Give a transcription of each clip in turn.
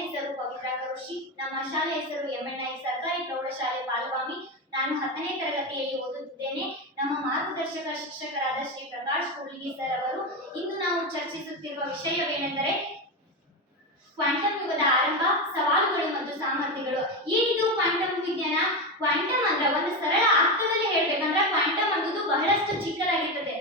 ಹೆಸರು ಪವಿತ್ರ ಕರುಷಿ. ನಮ್ಮ ಶಾಲೆ ಹೆಸರು ಎಂಎನ್ಐ ಸರ್ಕಾರಿ ಪ್ರೌಢಶಾಲೆ ಪಾಲ್ಗಾಮಿ. ನಾನು 10ನೇ ತರಗತಿಯಲ್ಲಿ ಓದುತ್ತಿದ್ದೇನೆ. ನಮ್ಮ ಮಾರ್ಗದರ್ಶಕ ಶಿಕ್ಷಕರಾದ ಶ್ರೀ ಪ್ರಕಾಶ್ ಕೂಡ್ಲಿಗಿ ಸರ್ ಅವರು ಇಂದು ನಾವು ಚರ್ಚಿಸುತ್ತಿರುವ ವಿಷಯವೇನೆಂದರೆ ಕ್ವಾಂಟಮ್ ಯುಗದ ಆರಂಭ, ಸವಾಲುಗಳು ಮತ್ತು ಸಾಮರ್ಥ್ಯಗಳು. ಏನಿದು ಕ್ವಾಂಟಮ್ ವಿಜ್ಞಾನ? ಕ್ವಾಂಟಮ್ ಅಂದ್ರೆ ಒಂದು ಸರಳ ಅರ್ಥದಲ್ಲಿ ಹೇಳ್ಬೇಕಂದ್ರೆ ಕ್ವಾಂಟಮ್ ಅನ್ನೋದು ಬಹಳಷ್ಟು ಚಿಕ್ಕದಾಗಿರ್ತದೆ.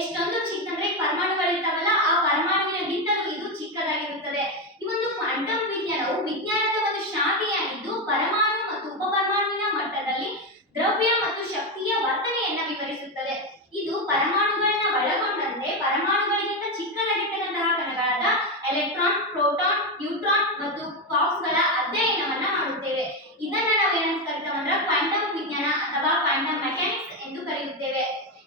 ಎಷ್ಟೊಂದು ಚಿಕ್ಕಂದ್ರೆ ಪರಮಾಣುಗಳಿರ್ತಾವಲ್ಲ, ಆ ಪರಮಾಣುವಿನಗಿಂತಲೂ ಇದು ಚಿಕ್ಕದಾಗಿರುತ್ತದೆ. ಈ ಒಂದು ಕ್ವಾಂಟಮ್ ವಿಜ್ಞಾನವು ವಿಜ್ಞಾನದ ಒಂದು ಶಾಖೆಯಾಗಿದ್ದು ಪರಮಾಣು ಮತ್ತು ಉಪಪರಮಾಣುವಿನ ಮಟ್ಟದಲ್ಲಿ ದ್ರವ್ಯ ಮತ್ತು ಶಕ್ತಿಯ ವರ್ತನೆಯನ್ನ ವಿವರಿಸುತ್ತದೆ. ಇದು ಪರಮಾಣುಗಳನ್ನ ಒಳಗೊಂಡಂತೆ ಪರಮಾಣುಗಳಿಗಿಂತ ಚಿಕ್ಕದಾಗಿರ್ತಕ್ಕಂತಹ ಕಣಗಳಾದ ಎಲೆಕ್ಟ್ರಾನ್, ಪ್ರೋಟಾನ್, ನ್ಯೂಟ್ರಾನ್ ಮತ್ತು ಕ್ವಾರ್ಕ್ಸ್ಗಳ ಅಧ್ಯಯನವನ್ನ ಮಾಡುತ್ತೇವೆ. ಇದನ್ನ ನಾವು ಏನಂತ ಕರಿತೇವೆ ಕ್ವಾಂಟಮ್ ವಿಜ್ಞಾನ ಅಥವಾ ಕ್ವಾಂಟಮ್ ಮೆಕ್ಯಾನಿಕ್ಸ್ ಎಂದು ಕರೆಯುತ್ತೇವೆ.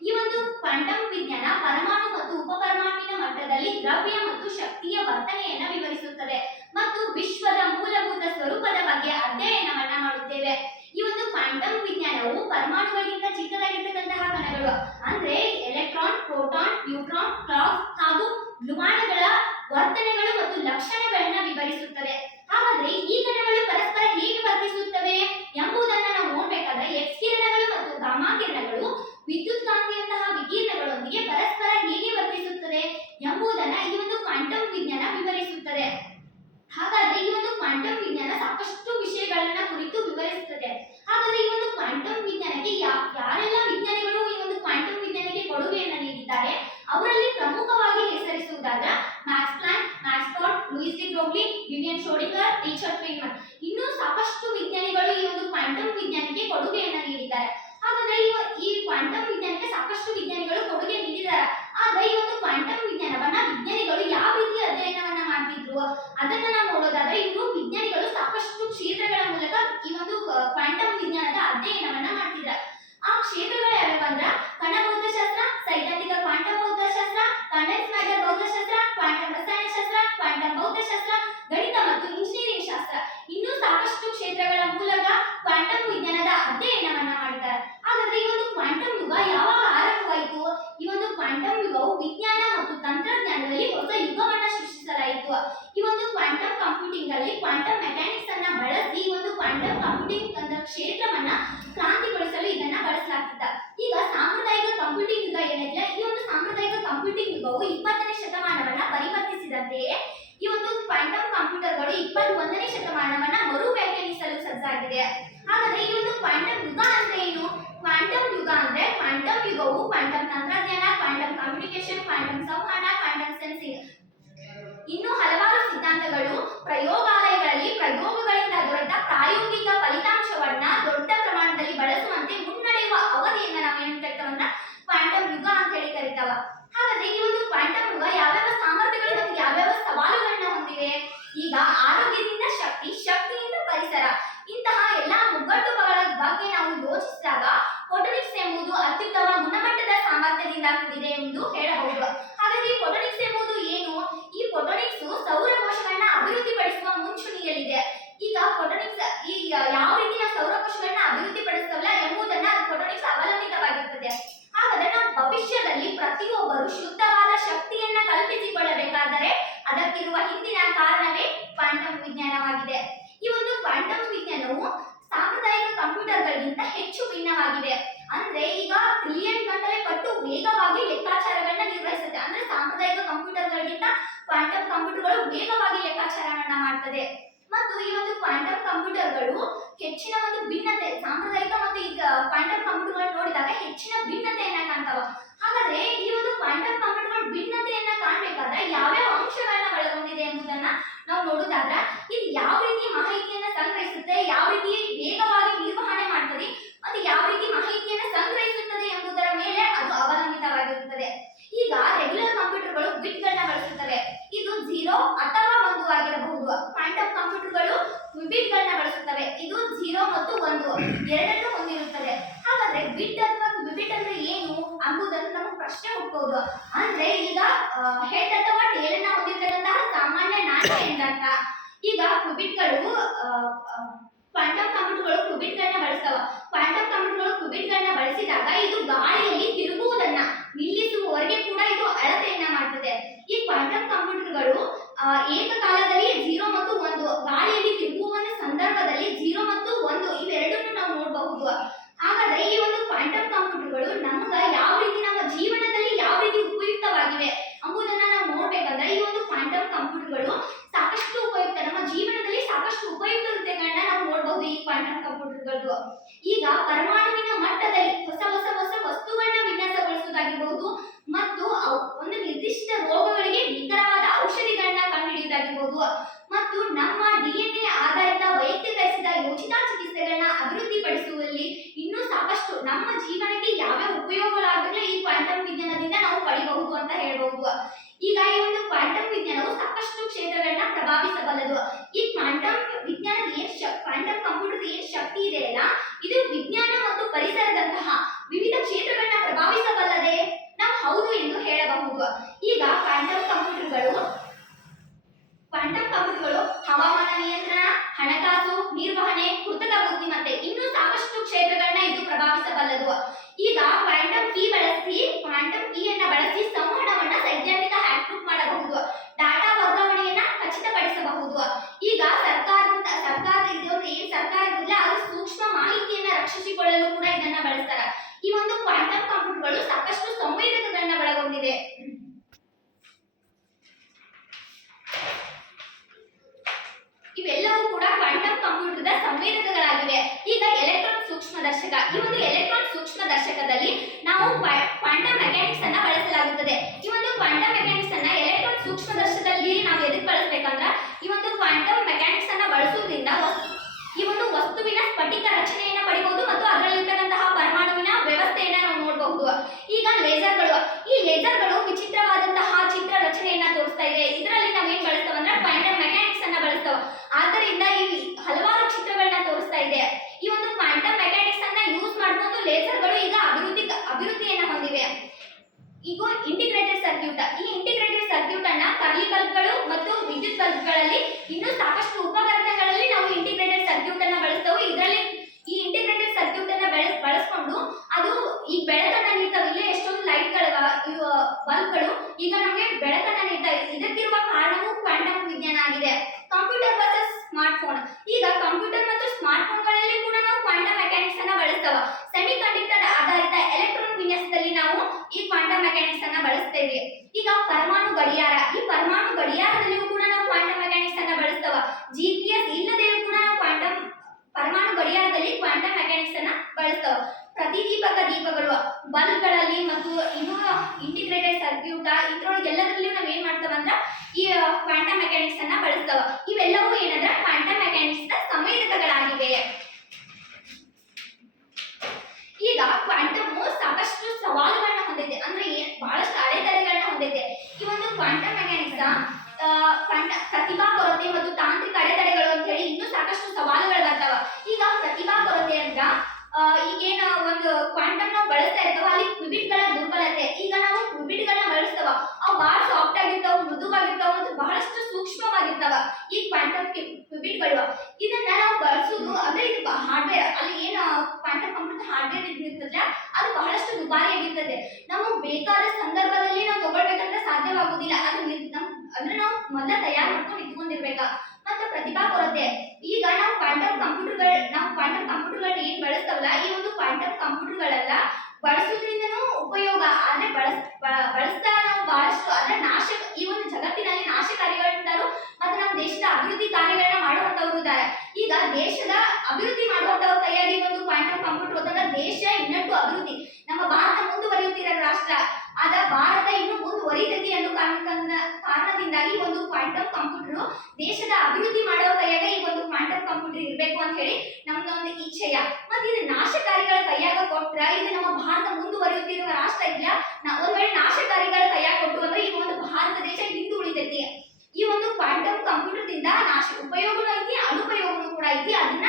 ಈ ಒಂದು ಕ್ವಾಂಟಮ್ ವಿಜ್ಞಾನ ಪರಮಾಣು ಮತ್ತು ಉಪಪರಮಾಣುವಿನ ಮಟ್ಟದಲ್ಲಿ ದ್ರವ್ಯ ಮತ್ತು ಶಕ್ತಿಯ ವರ್ತನೆಯನ್ನ ವಿವರಿಸುತ್ತದೆ ಮತ್ತು ವಿಶ್ವದ ಮೂಲಭೂತ ಸ್ವರೂಪದ ಬಗ್ಗೆ ಅಧ್ಯಯನವನ್ನ ಮಾಡುತ್ತೇವೆ. ಈ ಒಂದು ಕ್ವಾಂಟಮ್ ವಿಜ್ಞಾನವು ಪರಮಾಣುಗಳಿಗಿಂತ ಚಿಕ್ಕದಾಗಿರ್ತಕ್ಕಂತಹ ಕಣಗಳು ಅಂದ್ರೆ ಎಲೆಕ್ಟ್ರಾನ್, ಪ್ರೋಟಾನ್, ನ್ಯೂಟ್ರಾನ್, ಕ್ವಾರ್ಕ್ಸ್ ಹಾಗೂ ಗ್ಲುವಾನ್ಗಳ ವರ್ತನೆಗಳು ಮತ್ತು ಲಕ್ಷಣಗಳನ್ನ ವಿವರಿಸುತ್ತದೆ. ಹಾಗಾದ್ರೆ ಈ ಕಣಗಳು ಪರಸ್ಪರ ಹೇಗೆ ವರ್ತಿಸುತ್ತವೆ ಎಂಬುದನ್ನು ನಾವು ನೋಡಬೇಕಾದ್ರೆ ಎಕ್ಸ್ ಕಿರಣಗಳು ಮತ್ತು ಗಾಮಾ ಕಿರಣಗಳು ವಿದ್ಯುತ್ಕಾಂತೀಯಂತಹ ವಿಕಿರಣಗಳೊಂದಿಗೆ ಪರಸ್ಪರ ಹೇಗೆ ವರ್ತಿಸುತ್ತದೆ ಎಂಬುದನ್ನ ಈ ಒಂದು ಕ್ವಾಂಟಮ್ ವಿಜ್ಞಾನ ವಿವರಿಸುತ್ತದೆ. ಹಾಗಾದ್ರೆ ಈ ಒಂದು ಕ್ವಾಂಟಮ್ ವಿಜ್ಞಾನ ಸಾಕಷ್ಟು ವಿಷಯಗಳನ್ನ ಕುರಿತು ವಿವರಿಸುತ್ತದೆ. ಹಾಗಾದ್ರೆ ಈ ಒಂದು ಕ್ವಾಂಟಮ್ ವಿಜ್ಞಾನಕ್ಕೆ ಯಾರೆಲ್ಲ ವಿಜ್ಞಾನಿಗಳು ಈ ಒಂದು ಕ್ವಾಂಟಮ್ ವಿಜ್ಞಾನಕ್ಕೆ ಕೊಡುಗೆಯನ್ನು ನೀಡಿದ್ದಾರೆ ಅವರಲ್ಲಿ ಪ್ರಮುಖವಾಗಿ ಹೆಸರಿಸುವುದಾದ್ರೆ Max Planck, Max Born, Louis de Broglie, Vivian Schrödinger, Richard Feynman ಇನ್ನೂ ಸಾಕಷ್ಟು ವಿಜ್ಞಾನಿಗಳು ಈ ಒಂದು ಕ್ವಾಂಟಮ್ ವಿಜ್ಞಾನಕ್ಕೆ ಕೊಡುಗೆಯನ್ನು ನೀಡಿದ್ದಾರೆ. ಹಾಗಾದ್ರೆ ಈ ಕ್ವಾಂಟಮ್ ವಿಜ್ಞಾನಕ್ಕೆ ಸಾಕಷ್ಟು ವಿಜ್ಞಾನಿಗಳು ಕೊಡುಗೆ ನೀಡಿದ್ದಾರೆ. ಆದ್ರೆ ಈ ಒಂದು ಕ್ವಾಂಟಮ್ ವಿಜ್ಞಾನವನ್ನ ವಿಜ್ಞಾನಿಗಳು ಯಾವ ರೀತಿ ಅಧ್ಯಯನವನ್ನ ಮಾಡ್ತಿದ್ರು ಅದನ್ನ ನಾವು ನೋಡೋದಾದ್ರೆ ಇವರು ವಿಜ್ಞಾನಿಗಳು ಸಾಕಷ್ಟು ಕ್ಷೇತ್ರಗಳ ಮೂಲಕ ಈ ಒಂದು ಕ್ವಾಂಟಮ್ ವಿಜ್ಞಾನದ ಅಧ್ಯಯನವನ್ನ ಮಾಡ್ತಿದ್ದಾರೆ. ಆ ಕ್ಷೇತ್ರಗಳು ಯಾವ್ಯಾವಂದ್ರ ಕಣ ಭೌತಶಾಸ್ತ್ರ, ಸೈದ್ಧಾಂತಿಕ ಕ್ವಾಂಟಮ್ ಭೌತಶಾಸ್ತ್ರ, ಕಂಡೆನ್ಸ್ ಮ್ಯಾಟರ್ ಭೌತಶಾಸ್ತ್ರ, ಕ್ವಾಂಟಮ್ ರಸಾಯನಶಾಸ್ತ್ರ, ಕ್ವಾಂಟಮ್ ಭೌತಶಾಸ್ತ್ರ, ಗಣಿತ ಮತ್ತು ಇಂಜಿನಿಯರಿಂಗ್ ಶಾಸ್ತ್ರ ಇನ್ನೂ ಸಾಕಷ್ಟು ಕ್ಷೇತ್ರಗಳ ಮೂಲಕ ಕ್ವಾಂಟಮ್ ವಿಜ್ಞಾನದ ಅಧ್ಯಯನವನ್ನ ಮಾಡಿದ್ದಾರೆ. ಹಾಗಾದ್ರೆ ಈ ಒಂದು ಕ್ವಾಂಟಮ್ ಯುಗ ಯಾವಾಗ ಆರಂಭವಾಯಿತು? ಈ ಒಂದು ಕ್ವಾಂಟಮ್ ಯುಗವು ವಿಜ್ಞಾನ ಮತ್ತು ತಂತ್ರಜ್ಞಾನದಲ್ಲಿ ಹೊಸ ಯುಗವನ್ನ ಸೃಷ್ಟಿಸಲಾಯಿತು. ಈ ಒಂದು ಕ್ವಾಂಟಮ್ ಕಂಪ್ಯೂಟಿಂಗ್ ಅಲ್ಲಿ ಕ್ವಾಂಟಮ್ ಮೆಕ್ಯಾನಿಕ್ಸ್ ಅನ್ನ ಬಳಸಿ ಈ ಒಂದು ಕ್ವಾಂಟಮ್ ಕಂಪ್ಯೂಟಿಂಗ್ ಅಂತ ಕ್ಷೇತ್ರವನ್ನ ಕ್ರಾಂತಿಗೊಳಿಸಲು ಇದನ್ನ ಬಳಸಲಾಗ್ತಿದೆ. ಈಗ ಸಾಂಪ್ರದಾಯಿಕ ಕಂಪ್ಯೂಟಿಂಗ್ ಯುಗ ಏನಿದೆ, ಈ ಒಂದು ಸಾಂಪ್ರದಾಯಿಕ ಕಂಪ್ಯೂಟಿಂಗ್ ಯುಗವು 20ನೇ ಶತಮಾನವನ್ನ ಪರಿವರ್ತಿಸಿದಂತೆಯೇ ಈ ಒಂದು ಕ್ವಾಂಟಮ್ ಕಂಪ್ಯೂಟರ್ಗಳು 21ನೇ ಶತಮಾನವನ್ನ ಮರು ವ್ಯಾಖ್ಯಾನಿಸಲು ಸಜ್ಜಾಗಿದೆ. ಹಾಗಾದ್ರೆ ಈ ಒಂದು ಕ್ವಾಂಟಮ್ ಯುಗ ಅಂದ್ರೆ ಏನು? ಕ್ವಾಂಟಮ್ ಯುಗ ಅಂದ್ರೆ ಕ್ವಾಂಟಮ್ ಯುಗವು ಕ್ವಾಂಟಮ್ ತಂತ್ರಜ್ಞಾನ, ಕ್ವಾಂಟಮ್ ಕಮ್ಯುನಿಕೇಶನ್, ಕ್ವಾಂಟಮ್ ಸಂವಹನ, ಕ್ವಾಂಟಮ್ ಸೆನ್ಸಿಂಗ್ ಇನ್ನು ಹಲವಾರು ಸಿದ್ಧಾಂತಗಳು ಪ್ರಯೋಗಾಲಯಗಳಲ್ಲಿ ಪ್ರಯೋಗಗಳಿಂದ ದೊರೆತ ಪ್ರಾಯೋಗಿಕ ಫಲಿತಾಂಶವನ್ನ ದೊಡ್ಡ ಪ್ರಮಾಣದಲ್ಲಿ ಬಳಸುವಂತೆ ಮುನ್ನಡೆಯುವ ಅವಧಿಯನ್ನ ನಾವೇನು ಕರಿತಾವನ್ನ ಕ್ವಾಂಟಮ್ ಯುಗ ಅಂತ ಹೇಳಿ ಕರಿತಾವ. ಹಾಗಾದ್ರೆ ಈ ಒಂದು ಕ್ವಾಂಟಮ್ ಯುಗ ಯಾವ್ಯಾವ ಸಾಮರ್ಥ್ಯಗಳು ಮತ್ತು ಯಾವ್ಯಾವ ಸವಾಲುಗಳನ್ನ ಹೊಂದಿವೆ? ಈಗ ಆರೋಗ್ಯದಿಂದ ಶಕ್ತಿ, ಶಕ್ತಿಯಿಂದ ಪರಿಸರ ಇಂತಹ ಎಲ್ಲಾ ಮುಗ್ಗಟ್ಟುಗಳ ಬಗ್ಗೆ ನಾವು ಯೋಚಿಸಿದಾಗ ಫೋಟೋನಿಕ್ಸ್ ಎಂಬುದು ಅತ್ಯುತ್ತಮ ಗುಣಮಟ್ಟದ ಸಾಮರ್ಥ್ಯದಿಂದ ಕೂಡಿದೆ ಎಂದು ಹೇಳಬಹುದು. ಹಾಗಾಗಿ ಫೋಟೋನಿಕ್ಸ್ ಎಂಬುದು ಏನು? ಈ ಫೋಟೋನಿಕ್ಸ್ ಸೌರಕೋಶಗಳನ್ನ ಅಭಿವೃದ್ಧಿಪಡಿಸುವ ಮುಂಚೂಣಿಯಲ್ಲಿದೆ. ಈಗ ಫೋಟೋನಿಕ್ಸ್ ಯಾವ ರೀತಿ ನಾವು ಸೌರಕೋಶಗಳನ್ನ ಅಭಿವೃದ್ಧಿಪಡಿಸ್ತವಲ್ಲ ಎಂಬುದನ್ನ ಫೋಟೋನಿಕ್ಸ್ ಅವಲಂಬಿತವಾಗಿರುತ್ತದೆ. ಹಾಗಾದ್ರೆ ನಾವು ಭವಿಷ್ಯದಲ್ಲಿ ಪ್ರತಿಯೊಬ್ಬರು ಶುದ್ಧವಾದ ಶಕ್ತಿಯನ್ನ ಕಲ್ಪಿಸಿಕೊಳ್ಳಬೇಕಾದರೆ ಅದಕ್ಕಿರುವ ಹಿಂದಿನ ಕಾರಣವೇ ಕ್ವಾಂಟಮ್ ವಿಜ್ಞಾನವಾಗಿದೆ. ಈ ಒಂದು ಕ್ವಾಂಟಮ್ ವಿಜ್ಞಾನವು ಸಾಂಪ್ರದಾಯಿಕ ಕಂಪ್ಯೂಟರ್ಗಳಿಗಿಂತ ಹೆಚ್ಚು ಭಿನ್ನವಾಗಿದೆ. ಅಂದ್ರೆ ಈಗ ಟ್ರಿಲಿಯನ್ ಗಟ್ಟಲೆ ಪಟ್ಟು ವೇಗವಾಗಿ ಲೆಕ್ಕಾಚಾರಗಳನ್ನ ನಿರ್ವಹಿಸುತ್ತೆ. ಅಂದ್ರೆ ಸಾಂಪ್ರದಾಯಿಕ ಕಂಪ್ಯೂಟರ್ಗಳಿಗಿಂತ ಕ್ವಾಂಟಮ್ ಕಂಪ್ಯೂಟರ್ಗಳು ವೇಗವಾಗಿ ಲೆಕ್ಕಾಚಾರವನ್ನ ಮಾಡ್ತದೆ. ಮತ್ತು ಈ ಒಂದು ಕ್ವಾಂಟಮ್ ಕಂಪ್ಯೂಟರ್ಗಳು ಹೆಚ್ಚಿನ ಒಂದು ಭಿನ್ನತೆ, ಸಾಂಪ್ರದಾಯಿಕ ಮತ್ತು ಈಗ ಕ್ವಾಂಟಮ್ ಕಂಪ್ಯೂಟರ್ಗಳು ನೋಡಿದಾಗ ಹೆಚ್ಚಿನ ಭಿನ್ನತೆಯನ್ನ ಕಾಣ್ತಾವ. ಹಾಗಾದ್ರೆ ಈ ಒಂದು ಕ್ವಾಂಟಮ್ ಕಂಪ್ಯೂಟರ್ಗಳು ಭಿನ್ನತೆಯನ್ನ ಕಾಣಬೇಕಾದ್ರೆ ಯಾವ್ಯಾವ ಅಂಶಗಳನ್ನ ಒಳಗೊಂಡಿದೆ ಎಂಬುದನ್ನ ನಾವು ನೋಡೋದಾದ್ರೆ ಇದು ಯಾವ ರೀತಿ ಮಾಹಿತಿಯನ್ನ ಸಂಗ್ರಹಿಸುತ್ತೆ, ಯಾವ ರೀತಿ ವೇಗವಾಗಿ ನಿರ್ವಹಣೆ ಮಾಡ್ತದೆ ಮತ್ತು ಯಾವ ರೀತಿ ಮಾಹಿತಿಯನ್ನ ಸಂಗ್ರಹಿಸುತ್ತದೆ ಎಂಬುದರ ಮೇಲೆ ಅದು ಅವಲಂಬಿತವಾಗಿರುತ್ತದೆ. ಈಗ ರೆಗ್ಯುಲರ್ ಕಂಪ್ಯೂಟರ್ಗಳು ಬಿಟ್ಗಳನ್ನ ಬಳಸುತ್ತವೆ. ಇದು 0 ಅಥವಾ 1 ಆಗಿರಬಹುದು. ಕ್ವಾಂಟಮ್ ಕಂಪ್ಯೂಟರ್ಗಳು ಬಿಟ್ಗಳನ್ನ ಬಳಸುತ್ತವೆ. ಇದು 0 ಮತ್ತು 1 ಎರಡನ್ನೂ ಹೊಂದಿರುತ್ತದೆ. ಹಾಗಾದ್ರೆ ಬಿಟ್ ಅಥವಾ ಬಿಟ್ ಅಂದ್ರೆ ಏನು ಎಂಬುದನ್ನು ನಮಗೆ ಪ್ರಶ್ನೆ ಹುಟ್ಟಬಹುದು. ಅಂದ್ರೆ ಈಗ ಹೆಡ್ ಅಥವಾ ಟೇಲ್ ಅನ್ನ ಹೊಂದಿರತಕ್ಕಂತಹ ಸಾಮಾನ್ಯ ನಾಣ್ಯ ಎಂದರ್ಥ. ಈಗ ಕ್ಯೂಬಿಟ್ಗಳು ಕ್ವಾಂಟಮ್ ಕಂಪ್ಯೂಟರ್ಗಳು ಕ್ಯೂಬಿಟ್ಗಳನ್ನ ಬಳಸ್ತಾವ. ಕ್ವಾಂಟಮ್ ಕಂಪ್ಯೂಟರ್ಗಳು ಕ್ಯೂಬಿಟ್ಗಳನ್ನ ಬಳಸಿದಾಗ ಇದು ಗಾಳಿಯಲ್ಲಿ ತಿರುಗುವುದನ್ನ ನಿಲ್ಲಿಸುವವರೆಗೆ ಕೂಡ ಇದು ಅಳತೆಯನ್ನ ಮಾಡ್ತದೆ. ಈ ಕ್ವಾಂಟಮ್ ಕಂಪ್ಯೂಟರ್ಗಳು ಏಕಕಾಲದಲ್ಲಿ 0 ಮತ್ತು 1 ಹಾಗಾದ್ರೆ ಈ ಒಂದು ಕ್ವಾಂಟಮ್ ಕಂಪ್ಯೂಟರ್ಗಳು ನಮಗ ಯಾವ ರೀತಿ ನಮ್ಮ ಜೀವನದಲ್ಲಿ ಯಾವ ರೀತಿ ಉಪಯುಕ್ತವಾಗಿವೆ ಎಂಬುದನ್ನ ನಾವು ನೋಡ್ಬೇಕಂದ್ರೆ ಈ ಒಂದು ಕ್ವಾಂಟಮ್ ಕಂಪ್ಯೂಟರ್ಗಳು ಸಾಕಷ್ಟು ಉಪಯುಕ್ತ, ನಮ್ಮ ಜೀವನದಲ್ಲಿ ಸಾಕಷ್ಟು ಉಪಯುಕ್ತತೆಗಳನ್ನ ನಾವು ನೋಡಬಹುದು ಈ ಕ್ವಾಂಟಮ್ ಕಂಪ್ಯೂಟರ್ಗಳು. ಈಗ ಪರಮಾಣುವಿನ ಮಟ್ಟದಲ್ಲಿ ಹೊಸ ವಸ್ತುಗಳನ್ನ ವಿನ್ಯಾಸಗೊಳಿಸುವುದಾಗಿರಬಹುದು ಮತ್ತು ಒಂದು ನಿರ್ದಿಷ್ಟ ರೋಗಗಳಿಗೆ ನಿಖರವಾದ ಔಷಧಿಗಳನ್ನ ಕಂಡುಹಿಡಿಯುವುದಾಗಿರಬಹುದು ಮತ್ತು ನಮ್ಮ DNA ಆಧಾರಿತ ವೈಯಕ್ತೀಕರಿಸಿದ ಯೋಚಿತ ಚಿಕಿತ್ಸೆಗಳನ್ನ ಅಭಿವೃದ್ಧಿಪಡಿಸುವಲ್ಲಿ ಇನ್ನೂ ಸಾಕಷ್ಟು ನಮ್ಮ ಜೀವನಕ್ಕೆ ಯಾವ್ಯಾವ ಉಪಯೋಗಗಳಾಗಲಿ ಈ ಕ್ವಾಂಟಮ್ ವಿಜ್ಞಾನದಿಂದ ನಾವು ಪಡಿಬಹುದು ಅಂತ ಹೇಳ್ಬಹುದು. ಈಗ ಈ ಒಂದು ಕ್ವಾಂಟಮ್ ವಿಜ್ಞಾನವು ಸಾಕಷ್ಟು ಕ್ಷೇತ್ರಗಳನ್ನ ಪ್ರಭಾವಿಸಬಲ್ಲದು. ಈ ಕ್ವಾಂಟಮ್ ವಿಜ್ಞಾನದ ಕ್ವಾಂಟಮ್ ಕಂಪ್ಯೂಟರ್ ಏನ್ ಶಕ್ತಿ ಇದೆಯಲ್ಲ, ಇದು ವಿಜ್ಞಾನ ಮತ್ತು ಪರಿಸರದಂತಹ ವಿವಿಧ ಕ್ಷೇತ್ರಗಳನ್ನ ಪ್ರಭಾವಿಸಬಲ್ಲದೆ ನಾವು ಹೌದು ಎಂದು ಹೇಳಬಹುದು. ಈಗ ಕ್ವಾಂಟಮ್ ಕಂಪ್ಯೂಟರ್ಗಳು ಹವಾಮಾನ ನಿಯಂತ್ರಣ, ಹಣಕಾಸು ನಿರ್ವಹಣೆ, ಕೃತಕ ಬುದ್ಧಿಮತ್ತೆ ಇನ್ನೂ ಸಾಕಷ್ಟು ಕ್ಷೇತ್ರಗಳನ್ನ ಇದು ಪ್ರಭಾವಿಸಬಲ್ಲದು. ಈಗ ಕ್ವಾಂಟಮ್ ಕೀಯನ್ನ ಬಳಸಿ ಸಂವಹನವನ್ನ ಸೈದ್ಧಾಂತಿಕ ಹ್ಯಾಕ್ ಮಾಡಬಹುದು, ಡಾಟಾ ವರ್ಗಾವಣೆಯನ್ನ ಖಚಿತಪಡಿಸಬಹುದು. ಈಗ ಸರ್ಕಾರ ಇದಿಲ್ಲ ಅದು ಸೂಕ್ಷ್ಮ ಮಾಹಿತಿಯನ್ನ ರಕ್ಷಿಸಿಕೊಳ್ಳಲು ಕೂಡ ಇದನ್ನ ಬಳಸ್ತಾರೆ. ಈ ಒಂದು ಕ್ವಾಂಟಮ್ ಕಂಪ್ಯೂಟರ್ಗಳು ಸಾಕಷ್ಟು ಸಂವೇದಕಗಳನ್ನ ಒಳಗೊಂಡಿದೆ. ಇವೆಲ್ಲವೂ ಕೂಡ ಕ್ವಾಂಟಮ್ ಕಂಪ್ಯೂಟರ್ದ ಸಂವೇದಕಗಳಾಗಿವೆ. ಈಗ ಎಲೆಕ್ಟ್ರಾನ್ ಸೂಕ್ಷ್ಮದರ್ಶಕ, ಈ ಒಂದು ಎಲೆಕ್ಟ್ರಾನ್ ಸೂಕ್ಷ್ಮದರ್ಶಕದಲ್ಲಿ ನಾವು ಕ್ವಾಂಟಮ್ ಮೆಕ್ಯಾನಿಕ್ಸ್ ಅನ್ನ ಬಳಸಲಾಗುತ್ತದೆ. ಈ ಒಂದು ಕ್ವಾಂಟಮ್ ಮೆಕ್ಯಾನಿಕ್ಸ್ ಅನ್ನ ಎಲೆಕ್ಟ್ರಾನ್ ಸೂಕ್ಷ್ಮದರ್ಶಕದಲ್ಲಿ ನಾವು ಎದಕ್ಕೆ ಬಳಸಬೇಕಂದ್ರೆ ಈ ಒಂದು ಕ್ವಾಂಟಮ್ ಮೆಕ್ಯಾನಿಕ್ಸ್ ಅನ್ನ ಬಳಸುವುದರಿಂದ ಈ ಒಂದು ವಸ್ತುವಿನ ಸ್ಫಟಿಕ ರಚನೆಯನ್ನ ಪಡಿಬಹುದು ಮತ್ತು ಅದರಲ್ಲಿರ್ತಕ್ಕಂತಹ ಪರಮಾಣುವಿನ ವ್ಯವಸ್ಥೆಯನ್ನ ನಾವು ನೋಡಬಹುದು. ಈಗ ಈ ಲೇಸರ್ಗಳು ವಿಚಿತ್ರವಾದಂತಹ ಚಿತ್ರ ರಚನೆಯನ್ನ ತೋರಿಸ್ತಾ ಇದೆ. ಇದರಲ್ಲಿ ನಾವು ಏನ್ ಬಳಸ್ತೇವೆ ಅಂದ್ರೆ ಕ್ವಾಂಟಮ್ ಮೆಕ್ಯಾನಿಕ್ಸ್ ಅನ್ನ ಬಳಸ್ತೇವೆ. ಆದ್ದರಿಂದ ಈ ಹಲವಾರು ಚಿತ್ರಗಳನ್ನ ತೋರಿಸ್ತಾ ಇದೆ. ಈ ಒಂದು ಕ್ವಾಂಟಮ್ ಮೆಕ್ಯಾನಿಕ್ಸ್ ಅನ್ನ ಯೂಸ್ ಮಾಡಿಕೊಂಡು ಲೇಸರ್ಗಳು ಈಗ ಅಭಿವೃದ್ಧಿಯನ್ನ ಹೊಂದಿವೆ. ಈಗ ಇಂಟಿಗ್ರೇಟೆಡ್ ಸರ್ಕ್ಯೂಟ್, ಈ ಇಂಟಿಗ್ರೇಟೆಡ್ ಸರ್ಕ್ಯೂಟ್ ಅನ್ನ ಕರ್ಲಿ ಬಲ್ಬ್ಗಳು ಮತ್ತು ವಿದ್ಯುತ್ ಬಲ್ಬ್ಗಳಲ್ಲಿ ಇನ್ನೂ ಸಾಕಷ್ಟು ಉಪಕರಣಗಳಲ್ಲಿ ನಾವು ಇಂಟಿಗ್ರೇಟೆಡ್ ಸರ್ಕ್ಯೂಟ್ ಅನ್ನ ಬಳಸ್ತೇವೆ. ಇದರಲ್ಲಿ ಈ ಇಂಟಿಗ್ರೇಟೆಡ್ ಸರ್ಕ್ಯೂಟ್ ಅನ್ನ ಬಳಸ್ಕೊಂಡು ಅದು ಈ ಬೆಳಕನ್ನ ನೀಡ್ತಾವೆ. ಇಲ್ಲೇ ಎಷ್ಟೊಂದು ಬಲ್ಬ್ಗಳು ಈಗ ನಮಗೆ ಬೆಳಕನ್ನ ನೀಡ್ತಾವೆ. ಇದಕ್ಕಿರುವ ಕಾರಣವು ಕ್ವಾಂಟಮ್ ವಿಜ್ಞಾನ ಆಗಿದೆ. ಕಂಪ್ಯೂಟರ್ ವರ್ಸಸ್ ಸ್ಮಾರ್ಟ್ಫೋನ್, ಈಗ ಕಂಪ್ಯೂಟರ್ ಮತ್ತು ಸ್ಮಾರ್ಟ್ಫೋನ್ಗಳಲ್ಲಿ ಕೂಡ ನಾವು ಕ್ವಾಂಟಮ್ ಮೆಕ್ಯಾನಿಕ್ಸ್ ಅನ್ನ ಬಳಸ್ತೇವೆ. ಸೆಮಿ ಕಂಡಕ್ಟರ್ ಆಧಾರಿತ ಎಲೆಕ್ಟ್ರಾನಿಕ್ ವಿನ್ಯಾಸದಲ್ಲಿ ನಾವು ಈ ಕ್ವಾಂಟಮ್ ಮೆಕ್ಯಾನಿಕ್ಸ್ ಅನ್ನ ಬಳಸ್ತೇವೆ. ಈಗ ಪರಮಾಣು ಗಡಿಯಾರ, ಈ ಪರಮಾಣು ಗಡಿಯಾರದಲ್ಲಿಯೂ ಕೂಡ ನಾವು ಕ್ವಾಂಟಮ್ ಮೆಕ್ಯಾನಿಕ್ಸ್ ಅನ್ನ ಬಳಸ್ತೇವೆ. GPS ಇಲ್ಲದೆಯೂ ಕೂಡ ನಾವು ಪರಮಾಣು ಗಡಿಯಾರದಲ್ಲಿ ಕ್ವಾಂಟಮ್ ಮೆಕ್ಯಾನಿಕ್ಸ್ ಅನ್ನ ಬಳಸ್ತೇವೆ. ದೀಪಗಳು ಬಲ್ಬ್ಗಳಲ್ಲಿ ಮತ್ತು ಇನ್ನೂ ಇಂಟಿಗ್ರೇಟೆಡ್ ಸರ್ಕ್ಯೂಟ್ ಇದ್ರೊಳಗೆ ಎಲ್ಲದರಲ್ಲಿಯೂ ನಾವು ಏನ್ ಮಾಡ್ತೇವೆ ಅಂದ್ರೆ ಈ ಕ್ವಾಂಟಮ್ ಮೆಕ್ಯಾನಿಕ್ಸ್ ಅನ್ನ ಬಳಸ್ತೇವೆ. ಇವೆಲ್ಲವೂ ಏನಂದ್ರೆ ಕ್ವಾಂಟಮ್ ಮೆಕ್ಯಾನಿಕ್ಸ್ ನ ಸಂವೇದಕಗಳಾಗಿವೆ. ಈಗ ಕ್ವಾಂಟಮ್ ಸಾಕಷ್ಟು ಸವಾಲುಗಳನ್ನ ಹೊಂದಿದೆ, ಅಂದ್ರೆ ಬಹಳಷ್ಟು ಅಡೆತಡೆಗಳನ್ನ ಹೊಂದಿದೆ. ಈ ಒಂದು ಕ್ವಾಂಟಮ್ ಮೆಕ್ಯಾನಿಕ್ಸ್ ಪ್ರತಿಭಾ ಕೊರತೆ ಮತ್ತು ತಾಂತ್ರಿಕ ಅಡೆತಡೆಗಳು ಅಂತ ಹೇಳಿ ಇನ್ನೂ ಸಾಕಷ್ಟು ಸವಾಲುಗಳು ಬರ್ತಾವ. ಈಗ ಪ್ರತಿಭಾ ಕೊರತೆ ಅಂತ ಈಗೇನ ಒಂದು ಕ್ವಾಂಟಮ್ ನಾವು ಬಳಸ್ತಾ ಇರ್ತಾವ ಅಲ್ಲಿ ಕ್ವಿಬಿಟ್ಗಳ ದುರ್ಬಲತೆ. ಈಗ ನಾವು ಕ್ವಿಬಿಟ್ಗಳನ್ನ ಬಳಸ್ತೇವ, ಅವು ಬಹಳ ಸಾಫ್ಟ್ ಆಗಿರ್ತಾವ, ಮೃದುವಾಗಿರ್ತಾವ ಮತ್ತು ಬಹಳಷ್ಟು ಸೂಕ್ಷ್ಮವಾಗಿರ್ತಾವ ಈ ಕ್ವಾಂಟಮ್ ಕ್ವಿಬಿಟ್ಗಳು. ಇದನ್ನ ನಾವು ಬಳಸುವುದು ಅಂದ್ರೆ ಇದು ಹಾರ್ಡ್ವೇರ್, ಅಲ್ಲಿ ಏನು ಕ್ವಾಂಟಮ್ ಕಂಪ್ಯೂಟರ್ ಹಾರ್ಡ್ವೇರ್ ಇರ್ತದೆ ಅದು ಬಹಳಷ್ಟು ದುಬಾರಿಯಾಗಿರ್ತದೆ. ನಾವು ಬೇಕಾದ ಸಂದರ್ಭದಲ್ಲಿ ನಾವು ತಗೊಳ್ಬೇಕಂದ್ರೆ ಸಾಧ್ಯವಾಗುವುದಿಲ್ಲ. ಅದು ಅಂದ್ರೆ ನಾವು ಮೊದಲ ತಯಾರು ಮಾಡ್ಕೊಂಡು ಇಟ್ಕೊಂಡಿರ್ಬೇಕ. ಮತ್ತು ಪ್ರತಿಭಾ ಕೊರತೆ, ಈಗ ನಾವು ಕ್ವಾಂಟಮ್ ಕಂಪ್ಯೂಟರ್ಗಳನ್ನ ಏನ್ ಬಳಸ್ತಾವಲ್ಲ ಈ ಒಂದು ಕ್ವಾಂಟಮ್ ಕಂಪ್ಯೂಟರ್ಗಳೆಲ್ಲ ಬಳಸೋದ್ರಿಂದನೂ ಉಪಯೋಗ, ಆದ್ರೆ ಬಳಸ್ತಾ ನಾವು ಬಹಳಷ್ಟು ಅಂದ್ರೆ ಈ ಒಂದು ಜಗತ್ತಿನಲ್ಲಿ ನಾಶಕಾರಿಗಳಿರ್ತಾರೋ ಮತ್ತು ನಮ್ಮ ದೇಶದ ಅಭಿವೃದ್ಧಿ ಕಾರ್ಯಗಳನ್ನ ಮಾಡುವಂತವ್ರು ಇದ್ದಾರೆ. ಈಗ ದೇಶದ ಅಭಿವೃದ್ಧಿ ಮಾಡುವಂತವ್ರ ಕೈಯಾಗಿ ಒಂದು ಕ್ವಾಂಟಮ್ ಕಂಪ್ಯೂಟರ್ ಹೋದಾಗ ದೇಶ ಇನ್ನಷ್ಟು ಅಭಿವೃದ್ಧಿ, ನಮ್ಮ ಭಾರತ ಮುಂದುವರಿಯುತ್ತಿರೋ ರಾಷ್ಟ್ರ ಆದ ಭಾರತ ಇನ್ನು ಮುಂದುವರಿತೈತಿ ಅನ್ನೋ ಕಾರಣದಿಂದಾಗಿ ಒಂದು ಕ್ವಾಂಟಮ್ ಕಂಪ್ಯೂಟರ್ ದೇಶದ ಅಭಿವೃದ್ಧಿ ಮಾಡೋ ಕೈಯಾಗ ಈ ಒಂದು ಕ್ವಾಂಟಮ್ ಕಂಪ್ಯೂಟರ್ ಇರಬೇಕು ಅಂತ ಹೇಳಿ ನಮ್ದೊಂದು ಇಚ್ಛೆಯ. ಮತ್ತೆ ಇದು ನಾಶಕಾರಿಗಳ ಕೈಯಾಗ ಕೊಟ್ರ ಇದು ನಮ್ಮ ಭಾರತ ಮುಂದುವರಿಯುತ್ತಿರುವ ರಾಷ್ಟ್ರ ಇಲ್ಲ, ಒಂದ್ ವೇಳೆ ನಾಶಕಾರಿಗಳ ಕೈಯಾಗ ಕೊಟ್ಟು ಅಂದ್ರೆ ಈ ಒಂದು ಭಾರತ ದೇಶ ಹಿಂದುಳಿತೈತಿ. ಈ ಒಂದು ಕ್ವಾಂಟಮ್ ಕಂಪ್ಯೂಟರ್ ದಿಂದ ಉಪಯೋಗನೂ ಐತಿ, ಅನುಪಯೋಗನೂ ಕೂಡ ಐತಿ. ಅದನ್ನ